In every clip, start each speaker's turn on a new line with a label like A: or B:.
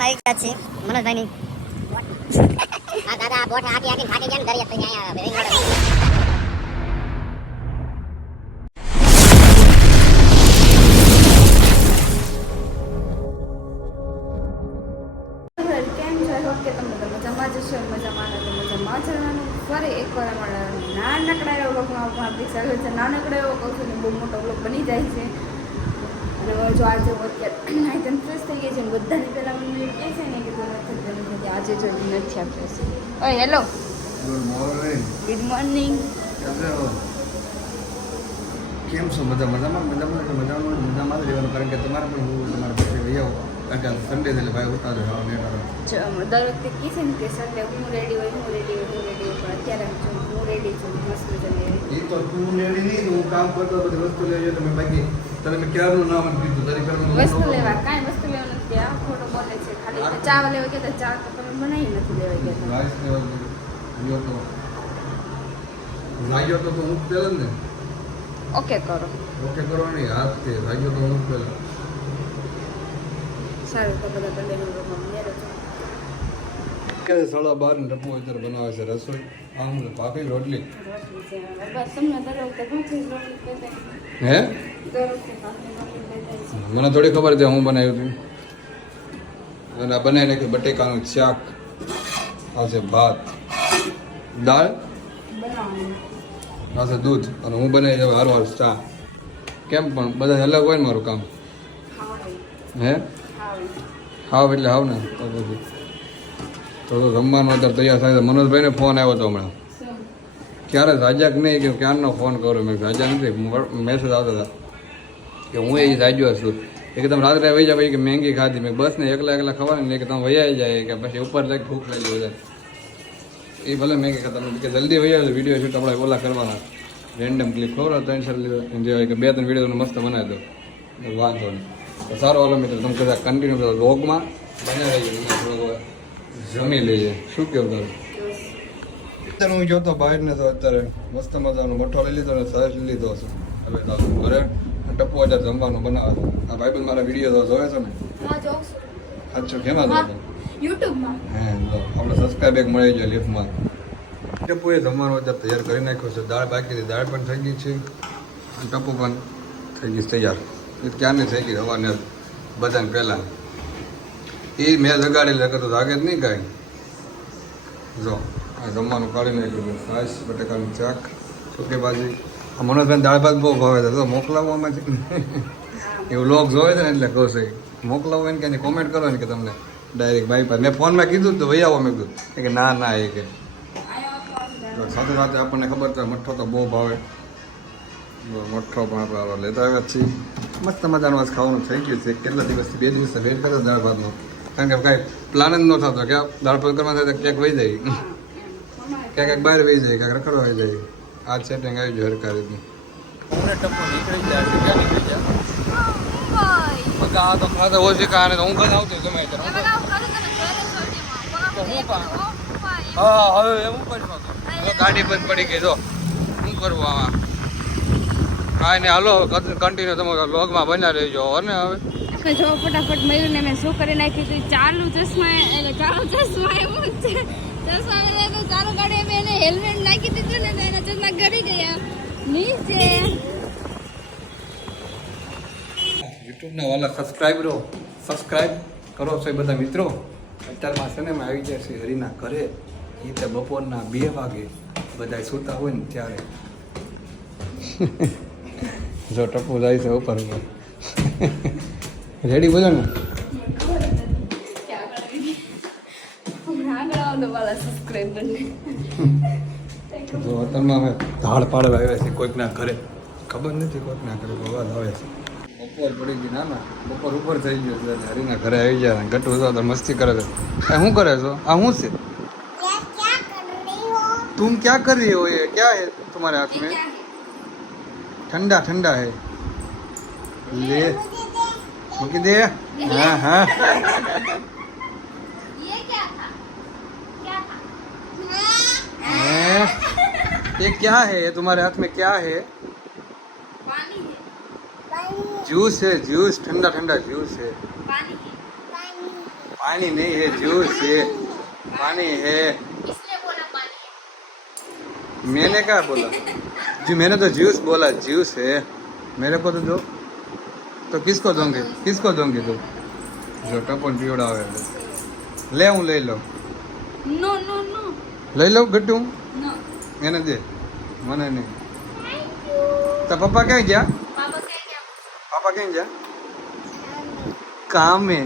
A: Location આવી છે છે. મનોજભાઈની.
B: આ દાદા બોટ આખી આખી થાકી ગયા ને
C: એકવાર અમારા નાનકડા એવા નાનકડો એવો ને બહુ મોટો બની જાય છે. અને હવે જો આજે હું અત્યારે નાઈ fresh થઈ ગઈ છે ને બધાની પહેલાં મને કહે છે ને કે તું નથી આજે જો નથી આ fresh. ઓય hello.
D: Good morning
C: good morning
D: કેમ છો? બધા મજામાં મજામાં એટલે મજામાં મજામાં જ રહેવાનું. કારણ કે તમારે પણ હું તમારા પાસે લઈ આવું. કારણ કે સન્ડે એટલે ભાઈ ને
C: જો દર વખતે કહે છે ને કે સન્ડે હું રેડી હોય હું રેડી હોય હું રેડી હોય પણ અત્યારે હું રેડી છું મસ્ત મજાની.
D: એ તો તું રેડી નહીં હું કામ કરતો બધી વસ્તુ લઈ આવ્યો તમે બાકી. તને મેં ક્યારનું નામ દીધું? તારી પેલા
C: વસ્તુ લેવા કાંઈ વસ્તુ લેવા નથી આ ખોટો બોલે છે. ખાલી ચા લેવા ગયા ચા તો તમે બનાવી નથી લેવા ગયા
D: રાઈસ લેવા ગયો. તો. લાગ્યો તો હું જ ને?
C: ઓકે કરો.
D: ઓકે કરો ને હાથ તે લાગ્યો તો હું જ
C: સારું તો બધા કલ્યાણ રૂમમાં મેરે
D: કે સાડા બાર ને ટપુ અત્યારે બનાવે છે રસોઈ. આમ
C: ભાખરી રોટલી.
D: હે? મને થોડી ખબર છે હું બનાવ્યું હતું. અને આ બનાવી નાખ્યું બટેકાનું શાક આવશે ભાત. દાળ? આવશે દૂધ. અને હું બનાવી દઉં હારું હારું ચા. કેમ પણ બધા અલગ હોય ને મારું કામ. હે? હાવ એટલે હાવ ને. તો પછી તો તો જમવાનું અત્યારે તૈયાર થાય મનોજભાઈને ફોન આવ્યો હતો હમણાં. ક્યારે? રાજા નહીં કે ક્યારનો ફોન કરો મેં રાજા નથી. મેસેજ આવતા હતા કે હું એ રાજ્યો છું. એ કે તમે રાત્રે વહી જાય કે મેંગી ખાધી. મેં બસ ને, એકલા એકલા ખવાનું ને. કે તમે વૈયા જાય. કે પછી ઉપર લઈ ભૂખ લઈ લો વધારે એ ભલે મેંગી ખાતા કે જલ્દી વહી જાય વીડિયો શૂટ આપણે ઓલા કરવાના. રેન્ડમ ક્લિક ખબર ત્રણ ચાર જે કે બે ત્રણ વીડિયો મસ્ત બનાવી દો. વાંધો નહીં. સારો વાલો મિત્રો, તમે કદાચ કન્ટિન્યુ કરો. બન્યા બનાવી રહ્યો જમી લઈએ. શું કેવું તારું? અત્યારે હું જોતો બહારને તો અત્યારે મસ્ત મજાનો મઠો લઈ લીધો ને સરસ લઈ લીધો છે હવે તારું ઘરે ટપુ અત્યારે જમવાનું બનાવે છે. આ ભાઈ મારા વીડિયો તો જોવે છે ને?
C: હા
D: સાચું કેમાં જોવે
C: યુટ્યુબમાં.
D: હે આપણે સબસ્ક્રાઈબ એક મળી જાય લિફ્ટમાં ટપ્પુએ જમવાનું અત્યારે તૈયાર કરી નાખ્યું છે. દાળ બાકી દાળ પણ થઈ ગઈ છે. અને ટપ્પુ પણ થઈ ગઈ તૈયાર. એ ક્યારની થઈ ગઈ? હવાને બધાને પહેલાં એ મેં જગાડી લે તો જાગે જ નહીં કાંઈ. જો આ જમવાનું કાઢી નાખ્યું છાશ ચાક શાક સુકી ભાજી આ મનોજભાઈ દાળ ભાત બહુ ભાવે છે. તો મોકલાવો અમે એવું લોક જોવે છે ને એટલે કહું છે. મોકલાવો એને કે કોમેન્ટ કરો ને કે તમને ડાયરેક્ટ ભાઈ પર મેં ફોનમાં કીધું તો ભાઈ આવો મેં કીધું. કે ના ના એ કે. સાથે સાથે આપણને ખબર છે મઠ્ઠો તો બહુ ભાવે. મઠ્ઠો પણ આપણે લેતા આવ્યા છીએ. મસ્ત મજાનું આજ ખાવાનું થઈ ગયું છે. કેટલા દિવસથી બે દિવસ વેટ કરે છે દાળ ભાતનો? કારણ કે કાંઈ પ્લાન જ ન થતો કે દાળ પલકરમાં કરવા થાય તો ક્યાંક વહી જાય. ક્યાંક ક્યાંક બહાર વહી જાય ક્યાંક રખડવા વહી જાય. આ સેટિંગ આવી? જાય હરકા રીતનું ગાડી બંધ પડી ગઈ તો શું કરવું આમાં કાંઈ નહીં હાલો કન્ટિન્યુ તમે લોગમાં બન્યા રહેજો અને હવે.
C: જો ફટાફટ મયુરને મેં શું કરી નાખ્યું હતું? ચાલુ ચશ્મા એટલે ચાલુ ચશ્મા એવું છે. ચશ્મા તો ચાલુ ગાડી મેં એને હેલ્મેટ નાખી દીધું ને તો એના ચશ્મા ગળી ગયા. નીચે.
D: યુટ્યુબના વાલા સબસ્ક્રાઈબરો સબસ્ક્રાઈબ કરો છો એ બધા મિત્રો. અત્યારમાં છે ને અમે આવી જાય છે હરિના ઘરે. એ તે બપોરના બે વાગે બધા સૂતા હોય ને ત્યારે. જો ટપુ જાય છે ઉપર ઉપર રેડી બોલો ને
C: આગળ આવડો વાળા સબસ્ક્રાઈબરને
D: જો અત્યારમાં અમે ધાડ પાડવા આવ્યા છીએ કોઈકના ઘરે ખબર નથી કોઈકના ઘરે અવાજ આવે છે બપોર પડી ગઈ ના ના બપોર ઉપર થઈ ગયો છે એટલે હરીના ઘરે આવી ગયા ગટુ તો તો મસ્તી કરે છે એ શું કરે છો આ શું છે तुम क्या कर रही हो ये क्या है तुम्हारे हाथ में ठंडा ठंडा है ले
C: मुकिदे हाँ हाँ।,
D: हाँ। ये क्या है। ये तुम्हारे हाथ में क्या है?
C: पानी है।
D: जूस है जूस। ठंडा ठंडा जूस है।
C: पानी है।
D: पानी नहीं है जूस है। पानी है। मैंने क्या बोला। जी मैंने तो जूस बोला जूस है। मेरे को तो दो। तो किसको दोगे किसको दोगे तुम જો ટપન પીવડાવે એટલે. લે હું લઈ લઉં
C: નો નો નો
D: લઈ લઉં ગટ્ટું
C: નો
D: એને દે મને નહીં તો પપ્પા ક્યાં ગયા
C: પાપા કઈ ગયા
D: પાપા ક્યાં ગયા કામે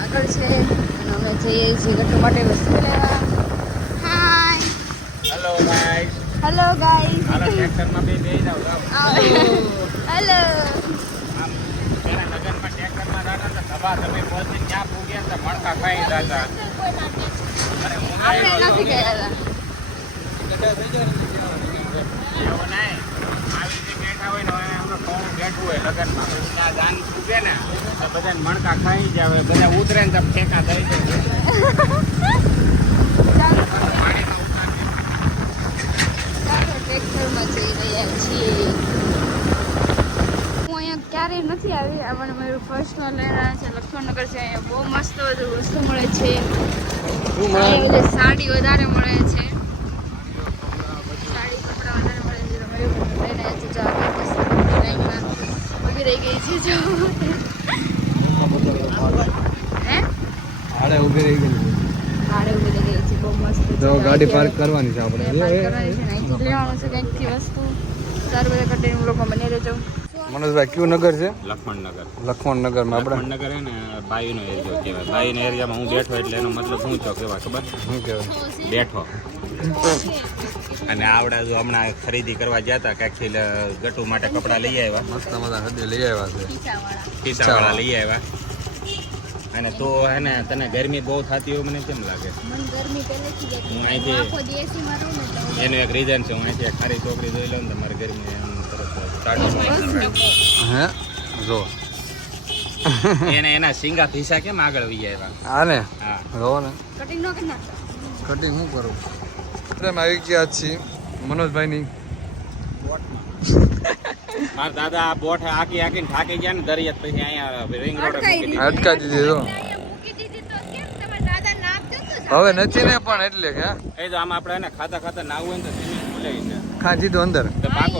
C: આગળ છે અને અમે જઈએ છીએ ગટ્ટુ માટે વસ્તુ લેવા
A: હેલો ગાઈસ
C: હાલો
A: ટ્રેક્ટરમાં બે બે જાવ
C: હેલો
A: આમ પેલા ટ્રેક્ટરમાં જાતા તો સભા તમે પહોંચી ક્યાં પૂગ્યા તો મણકા ખાઈ હું
C: આપણે નથી ગયા
A: એવું નહીં. આવી રીતે બેઠા હોય ને એમનું કોણ બેઠું હોય લગનમાં. ત્યાં પૂગે ને તો બધાને મણકા ખાઈ જાય બધા ઉતરે ને તો ઠેકા થઈ જાય
C: ચાલો
A: પાણીમાં ઉતારી
C: ચાલો છીએ. હું અહીંયા ક્યારેય નથી આવી આ મને મારું ફર્સ્ટ વાર રહ્યા છે લક્ષ્મણનગર છે અહીંયા બહુ મસ્ત બધું વસ્તુ મળે છે. સાડી વધારે મળે છે. સાડી કપડાં વધારે મળે છે. જો ઊભી રહી ગઈ છે જો
D: આડે ઊભી રહી ગઈ
C: ગાડી ઊભી રહી ગઈ છે બહુ મસ્ત.
D: તો ગાડી પાર્ક કરવાની છે આપણે.
C: છે લેવાનું છે કંઈકથી વસ્તુ. સારું બધા કન્ટેન્ટ લોકો બની રહેજો.
D: મનોજભાઈ કયું નગર છે?
A: લક્ષ્મણનગર
D: લખમણ નગરમાં આપણે?
A: નગર હે ને બાયુનો એરિયો કહેવાય. બાયુનો એરિયામાં હું બેઠો એટલે એનો મતલબ શું છો કેવા ખબર?
D: શું કહેવાય?
A: બેઠો. અને આવડા જો હમણાં ખરીદી કરવા ગયા હતા કાંઈક ગટુ માટે કપડાં લઈ આવ્યા.
D: મસ્ત મજા હદે લઈ આવ્યા છે.
A: ખિસ્સાવાળા લઈ આવ્યા. અને તો હે ને તને ગરમી બહુ થતી હોય મને કેમ લાગે. હું અહીંથી-
C: ને
A: એનું એક રીઝન છે હું અહીંથી એક ખારી છોકરી જોઈ લઉં ને મારી ગરમી એમ તરત
D: હે? જો.
A: એને એના સિંગા પીસા કેમ આગળ વહી આવ્યા
D: આને
A: હા
D: જો ને.
C: કટિંગ નો કરી નાખતા?
D: કટિંગ શું કરું? અમે આવી ગયા છીએ મનોજભાઈની.
A: મારા દાદા આ બોટ આકી આકીને થાકી ગયા ને દરિયા પછી અહીંયા રિંગ રોડ
D: અટકાવી દીધી.
C: તો
D: હવે નથી ને પણ એટલે કે
A: એ તો આમ આપણે એને ખાતા ખાતા નાવું હોય ને તો સ્વિમિંગ પુલ ને
D: ખા દીધું અંદર.
A: તો પાકો.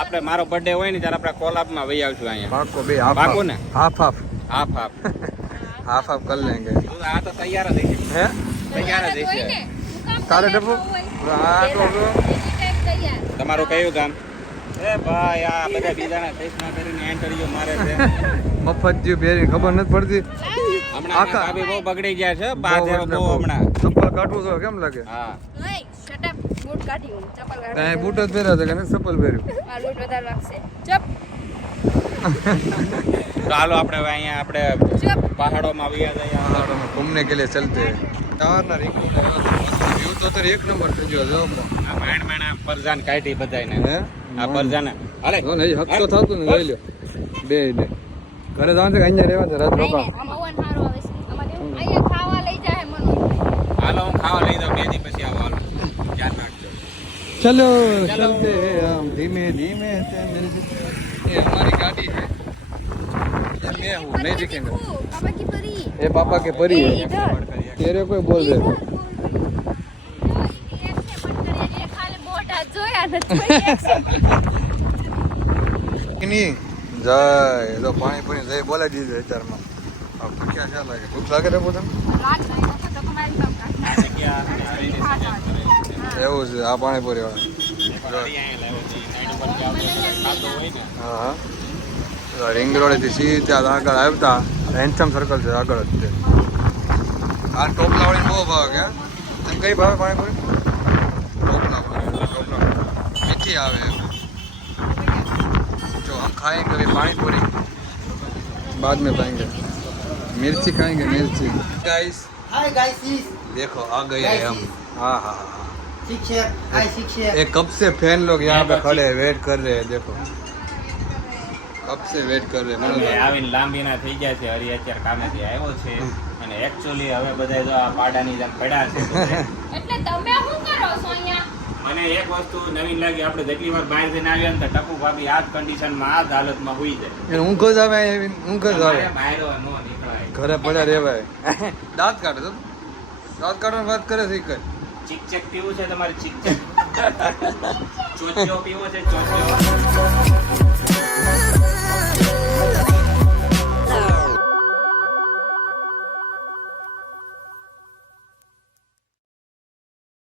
A: આપણે મારો બર્થડે હોય ને ત્યારે આપણે કોલાબમાં વહી આવશું અહીંયા.
D: પાકો બે હાફ
A: પાકો ને?
D: Half half.
A: Half half.
D: Half half કરી લેંગે.
A: આ તો તૈયાર જ છે
D: હે?
A: તૈયાર જ છે
D: તારે ડબ્બો? આ તો
A: તમારું કયું ગામ?
D: મફત જીવ બેરી ખબર નથી પડતી. આખા
A: બહુ બગડી ગયા છે
D: બાજરો
A: હમણાં.
D: ચપ્પલ કાઢવું તો કેમ લાગે?
A: હા.
D: જ પહેર્યા છે કે
A: ચાલો આપણે હવે અહીંયા આપણે પહાડોમાં
D: આવ્યા હતા ઘૂમને કે લીધે ચલતે સવારના ને એવા વ્યૂ તો અત્યારે એક નંબર થઈ ગયો જો
A: આ માંડ માંડ આ પરજાન કાઢી બધાયને
D: હે
A: આ પરજાન હાલે
D: જો ને એ હક તો થતું ને લઈ લ્યો બે બે ઘરે જવાનું છે કે અહીંયા રહેવા છે રાત રોકા
C: આમાં વન હારો આવે છે આમાં દેવું અહીંયા ખાવા લઈ જાય મનો
A: હાલો હું ખાવા લઈ જાઉં બે દી પછી આવો હાલો ધ્યાન રાખજો
D: चलो चलते हैं हम धीमे धीमे से मिल ये हमारी गाड़ी है ये मैं हूँ नहीं दिखेंगे
C: पापा की परी
D: ये पापा के परी
C: ये
D: है
C: इधर
D: तेरे को बोल रहे નહીં જય તો પાણી પૂરી જય, બોલાવી દીધું અત્યારમાં. ભૂખ્યા છે, લાગે. ભૂખ લાગે પોતાને? એવું છે, આ પાણીપુરી વાળા. હા હા. સીધા આગળ આવતા. હેન્થમ સર્કલ છે, આગળ જ તે. આ ટોપલા વાળી બહુ ભાવ કે કઈ ભાવે પાણીપુરી? मीठी आवे जो हम खाएंगे अभी पानी पूरी बाद में पाएंगे मिर्ची खाएंगे मिर्ची गाइस
E: Hi guys, is
D: देखो आ गए हैं हम हाँ हाँ हाँ
E: Shiksher. Hi Shiksher.
D: एक कब से फैन लोग यहाँ पे खड़े हैं वेट कर रहे हैं देखो कब से वेट कर रहे हैं मनोज भाई।
A: આવીને લાંબીના થઈ ગયા છે હરી અત્યારે કામેથી આવ્યો છે અને એકચ્યુઅલી હવે બધા જો આ પાડાની જેમ પડ્યા છે બધે.
C: એટલે તમે શું કરો છો અહીંયા
A: મને એક વસ્તુ નવીન લાગી આપણે જેટલી વાર બહાર જઈને આવ્યા ને તો ટપુ ભાભી આ જ કન્ડિશનમાં આ જ હાલતમાં હોઈ જાય.
D: ઊંઘ જ આવે ઊંઘ જ આવે.
A: બહાર નો નીકળાય.
D: ઘરે પડ્યા રેવાય દાંત કાઢે તો. દાંત કાઢવાની વાત કરે છે કઈ.
A: ચીક ચેક પીવું છે તમારે ચીક ચેક ચોચ્યો પીવો છે ચોચ્યો